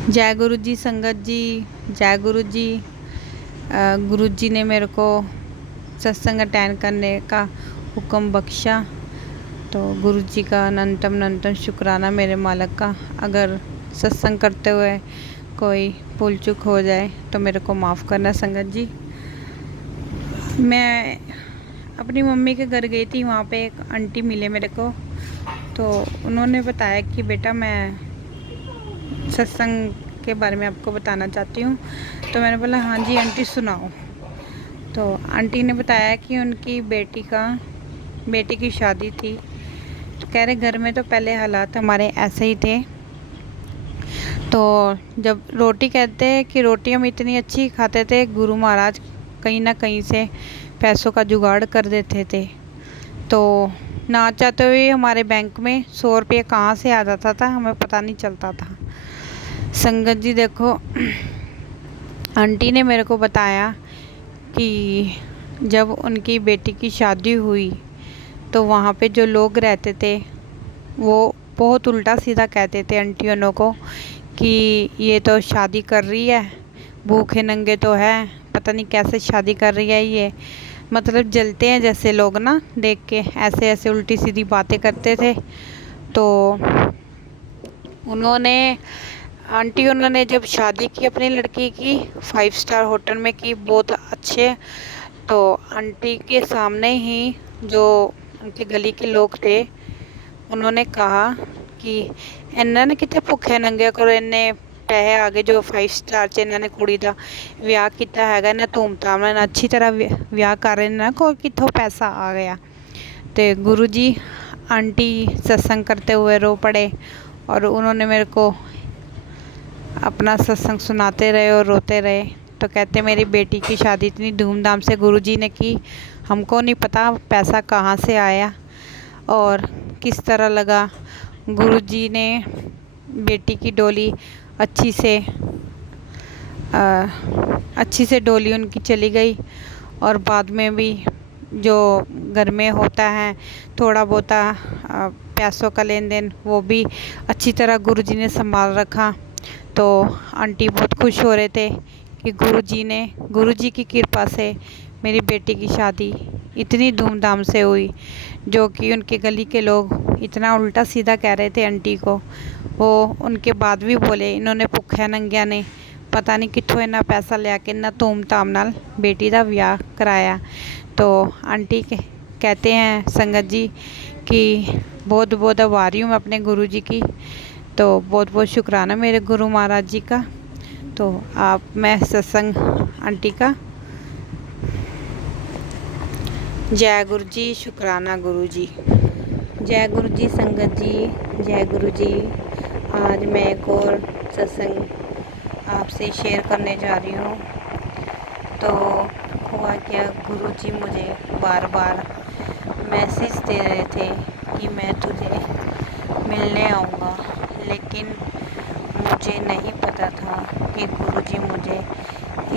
जय गुरु जी संगत जी। जय गुरु जी। गुरु जी ने मेरे को सत्संग अटेंड करने का हुक्म बख्शा, तो गुरु जी का अनंतम शुक्राना मेरे मालिक का। अगर सत्संग करते हुए कोई भूल चूक हो जाए तो मेरे को माफ़ करना संगत जी। मैं अपनी मम्मी के घर गई थी, वहाँ पे एक आंटी मिले मेरे को, तो उन्होंने बताया कि बेटा मैं सत्संग के बारे में आपको बताना चाहती हूँ। तो मैंने बोला हाँ जी आंटी सुनाओ। तो आंटी ने बताया कि उनकी बेटी की शादी थी, तो कह रहे घर में तो पहले हालात हमारे ऐसे ही थे। तो जब रोटी कहते हैं कि रोटी हम इतनी अच्छी खाते थे, गुरु महाराज कहीं ना कहीं से पैसों का जुगाड़ कर देते थे। तो ना चाहते हुए हमारे बैंक में 100 रुपये कहाँ से आ जाता था हमें पता नहीं चलता था। संगत जी देखो, आंटी ने मेरे को बताया कि जब उनकी बेटी की शादी हुई तो वहाँ पे जो लोग रहते थे वो बहुत उल्टा सीधा कहते थे आंटियों को कि ये तो शादी कर रही है, भूखे नंगे तो है, पता नहीं कैसे शादी कर रही है ये। मतलब जलते हैं जैसे लोग ना, देख के ऐसे ऐसे उल्टी सीधी बातें करते थे। तो उन्होंने जब शादी की अपनी लड़की की 5 स्टार होटल में की, बहुत अच्छे। तो आंटी के सामने ही जो उनके गली के लोग थे उन्होंने कहा कि इन्होंने कितने भुखे नंगे करो, इन्ने पैसे आ गए जो 5 स्टार च इन्होंने कुड़ी का विआह किया है ना, धूमधाम ना अच्छी तरह विआह कर रहे ना, कोई कितों पैसा आ गया। तो गुरु जी आंटी सत्संग करते हुए रो पड़े और उन्होंने मेरे को अपना सत्संग सुनाते रहे और रोते रहे। तो कहते मेरी बेटी की शादी इतनी धूमधाम से गुरुजी ने की, हमको नहीं पता पैसा कहाँ से आया और किस तरह लगा। गुरुजी ने बेटी की डोली अच्छी से डोली उनकी चली गई। और बाद में भी जो घर में होता है थोड़ा बहुता पैसों का लेन देन, वो भी अच्छी तरह गुरुजी ने संभाल रखा। तो आंटी बहुत खुश हो रहे थे कि गुरुजी की कृपा से मेरी बेटी की शादी इतनी धूमधाम से हुई, जो कि उनके गली के लोग इतना उल्टा सीधा कह रहे थे आंटी को। वो उनके बाद भी बोले इन्होंने भुखिया नंगिया ने पता नहीं कितों इन्ना पैसा लिया के इन्ना धूमधाम नाल बेटी का विआह कराया। तो आंटी कहते हैं संगत जी कि बहुत बहुत आभारी हूँ मैं अपने गुरु जी की। तो बहुत बहुत शुक्राना मेरे गुरु महाराज जी का। तो मैं सत्संग आंटी का जय गुरु जी, शुक्राना गुरु जी। जय गुरु जी संगत जी। जय गुरु जी। आज मैं एक और सत्संग आपसे शेयर करने जा रही हूँ। तो हुआ क्या, गुरु जी मुझे बार बार मैसेज दे रहे थे कि मैं तुझे मिलने आऊँगा, लेकिन मुझे नहीं पता था कि गुरुजी मुझे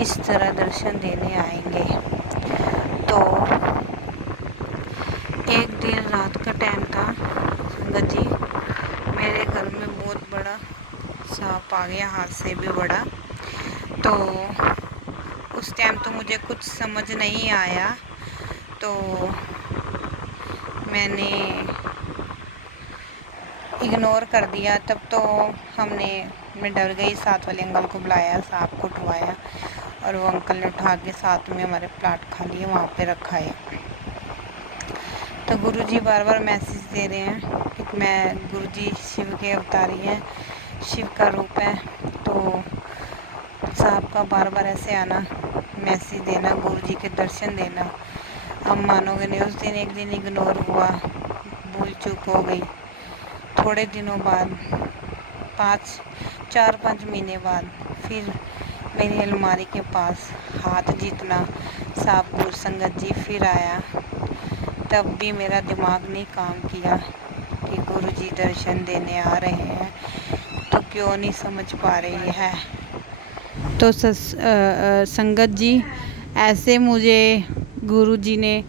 इस तरह दर्शन देने आएंगे। तो एक दिन रात का टाइम था संगत जी, मेरे घर में बहुत बड़ा सांप आ गया, हाथ से भी बड़ा। तो उस टाइम तो मुझे कुछ समझ नहीं आया, तो मैंने इग्नोर कर दिया। तब तो मैं डर गई, साथ वाले अंकल को बुलाया, सांप को उठवाया और वो अंकल ने उठा के साथ में हमारे प्लाट खाली है वहाँ पे रखा है। तो गुरुजी बार बार मैसेज दे रहे हैं कि मैं गुरुजी शिव के अवतारी हैं, शिव का रूप है। तो सांप का बार बार ऐसे आना, मैसेज देना, गुरुजी के दर्शन देना, हम मानोगे नहीं। उस दिन एक दिन इग्नोर हुआ, भूल चूक हो गई। थोड़े दिनों बाद 4-5 महीने बाद फिर मेरी अलमारी के पास हाथ जितना सांप संगत जी फिर आया। तब भी मेरा दिमाग नहीं काम किया कि गुरुजी दर्शन देने आ रहे हैं, तो क्यों नहीं समझ पा रही है। तो संगत जी ऐसे मुझे गुरुजी ने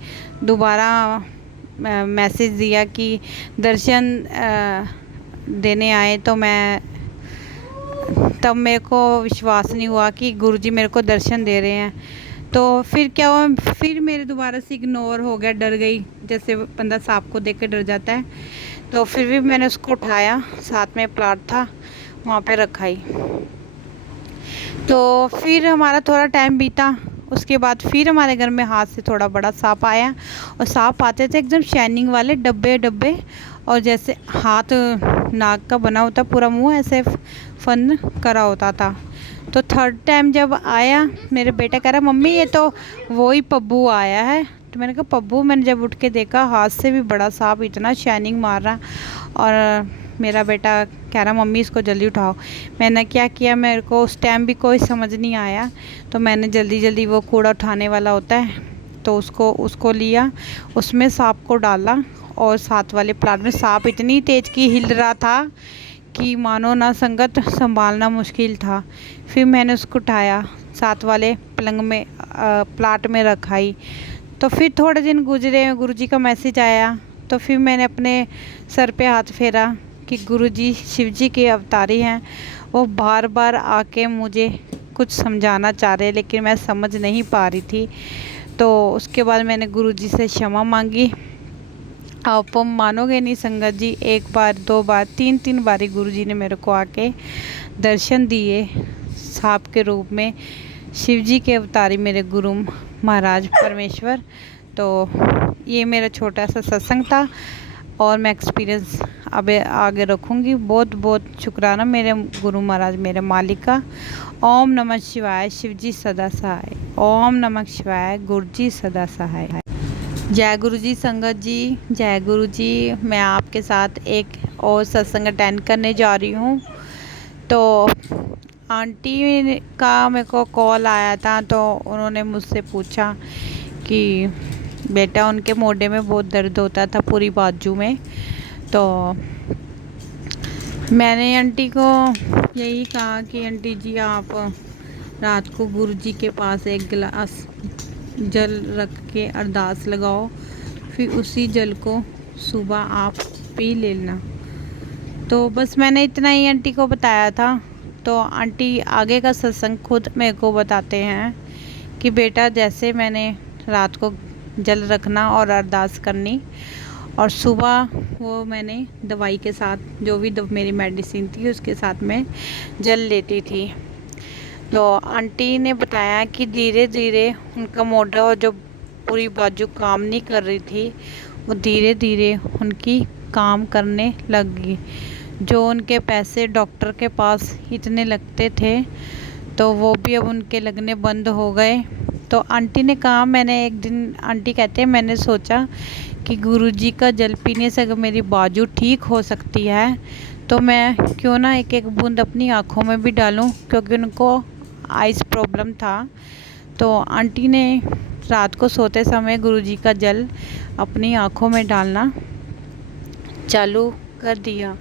दोबारा मैसेज दिया कि दर्शन देने आए, तो मैं तब मेरे को विश्वास नहीं हुआ कि गुरुजी मेरे को दर्शन दे रहे हैं। तो फिर क्या हुआ, फिर मेरे दोबारा से इग्नोर हो गया, डर गई, जैसे बंदा सांप को देख के डर जाता है। तो फिर भी मैंने उसको उठाया, साथ में प्लाट था वहाँ पे रखा ही। तो फिर हमारा थोड़ा टाइम बीता, उसके बाद फिर हमारे घर में हाथ से थोड़ा बड़ा सांप आया। और सांप आते थे एकदम शाइनिंग वाले डब्बे डब्बे, और जैसे हाथ नाक का बना होता, पूरा मुंह ऐसे फन करा होता था। तो थर्ड टाइम जब आया, मेरे बेटा कह रहा मम्मी ये तो वही पब्बू आया है। तो मैंने कहा पब्बू? मैंने जब उठ के देखा, हाथ से भी बड़ा सांप, इतना शाइनिंग मार रहा। और मेरा बेटा कह रहा मम्मी इसको जल्दी उठाओ। मैंने क्या किया, मेरे को उस टाइम भी कोई समझ नहीं आया, तो मैंने जल्दी जल्दी, वो कूड़ा उठाने वाला होता है, तो उसको लिया, उसमें सांप को डाला। और साथ वाले प्लाट में सांप इतनी तेज़ की हिल रहा था कि मानो ना संगत, संभालना मुश्किल था। फिर मैंने उसको उठाया, साथ वाले पलंग में प्लाट में रखाई। तो फिर थोड़े दिन गुजरे, गुरुजी का मैसेज आया। तो फिर मैंने अपने सर पे हाथ फेरा कि गुरुजी शिवजी के अवतारी हैं, वो बार बार आके मुझे कुछ समझाना चाह रहे, लेकिन मैं समझ नहीं पा रही थी। तो उसके बाद मैंने गुरुजी से क्षमा मांगी। आप मानोगे नहीं संगत जी, एक बार, दो बार, तीन बारी गुरुजी ने मेरे को आके दर्शन दिए सांप के रूप में। शिवजी के अवतारी मेरे गुरु महाराज परमेश्वर। तो ये मेरा छोटा सा सत्संग था, और मैं एक्सपीरियंस अब आगे रखूँगी। बहुत बहुत शुक्राना मेरे गुरु महाराज, मेरे मालिक का। ओम नमः शिवाय, शिवजी सदा सहाय। ओम नमः शिवाय, गुरुजी सदा सहाय। जय गुरु जी संगत जी, जय गुरु जी। मैं आपके साथ एक और सत्संग अटेंड करने जा रही हूँ। तो आंटी का मेरे को कॉल आया था, तो उन्होंने मुझसे पूछा कि बेटा, उनके मोढे में बहुत दर्द होता था, पूरी बाजू में। तो मैंने आंटी को यही कहा कि आंटी जी आप रात को गुरु जी के पास एक गिलास जल रख के अरदास लगाओ, फिर उसी जल को सुबह आप पी लेना। तो बस मैंने इतना ही आंटी को बताया था। तो आंटी आगे का सत्संग खुद मेरे को बताते हैं कि बेटा, जैसे मैंने रात को जल रखना और अरदास करनी, और सुबह वो मैंने दवाई के साथ, जो भी मेरी मेडिसिन थी उसके साथ में जल लेती थी। तो आंटी ने बताया कि धीरे धीरे उनका मोढा और जो पूरी बाजू काम नहीं कर रही थी, वो धीरे धीरे उनकी काम करने लग गई। जो उनके पैसे डॉक्टर के पास इतने लगते थे, तो वो भी अब उनके लगने बंद हो गए। तो आंटी ने कहा, मैंने एक दिन, आंटी कहते हैं, मैंने सोचा कि गुरुजी का जल पीने से अगर मेरी बाजू ठीक हो सकती है, तो मैं क्यों ना एक एक बूंद अपनी आँखों में भी डालूं, क्योंकि उनको आइस प्रॉब्लम था। तो आंटी ने रात को सोते समय गुरुजी का जल अपनी आँखों में डालना चालू कर दिया।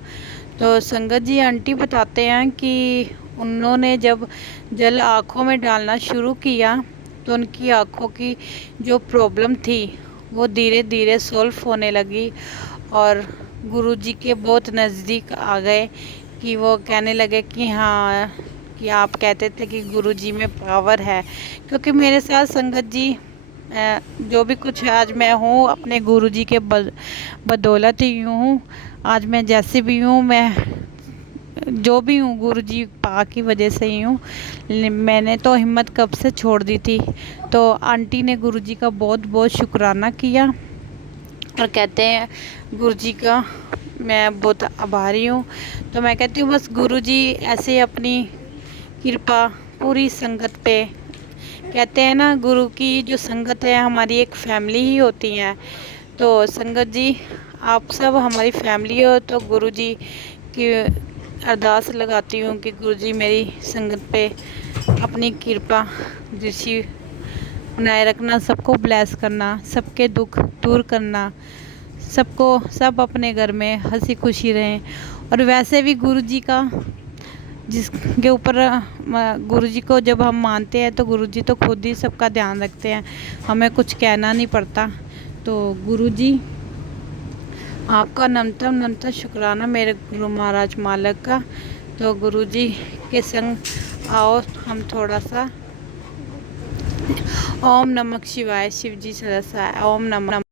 तो संगत जी, आंटी बताते हैं कि उन्होंने जब जल आँखों में डालना शुरू किया, तो उनकी आँखों की जो प्रॉब्लम थी वो धीरे धीरे सॉल्व होने लगी, और गुरुजी के बहुत नज़दीक आ गए कि वो कहने लगे कि हाँ, कि आप कहते थे कि गुरुजी में पावर है। क्योंकि मेरे साथ संगत जी, जो भी कुछ आज मैं हूँ, अपने गुरुजी के बदौलत ही हूँ। आज मैं जैसे भी हूँ, मैं जो भी हूँ गुरुजी पाक की वजह से ही हूँ। मैंने तो हिम्मत कब से छोड़ दी थी। तो आंटी ने गुरुजी का बहुत बहुत शुक्राना किया, और कहते हैं गुरुजी का मैं बहुत आभारी हूँ। तो मैं कहती हूँ बस गुरुजी ऐसे अपनी कृपा पूरी संगत पे, कहते हैं ना, गुरु की जो संगत है हमारी एक फैमिली ही होती है। तो संगत जी, आप सब हमारी फैमिली हो। तो गुरुजी की अरदास लगाती हूँ कि गुरुजी मेरी संगत पे अपनी कृपा दृष्टि बनाए रखना, सबको ब्लेस करना, सबके दुख दूर करना, सब अपने घर में हंसी खुशी रहें। और वैसे भी गुरुजी का, जिसके ऊपर गुरुजी को जब हम मानते हैं, तो गुरुजी तो खुद ही सबका ध्यान रखते हैं, हमें कुछ कहना नहीं पड़ता। तो गुरुजी, आपका नमता शुक्राना मेरे गुरु महाराज मालिक का। तो गुरुजी के संग आओ हम थोड़ा सा ओम नमः शिवाय, शिव जी सदस्य, ओम नमः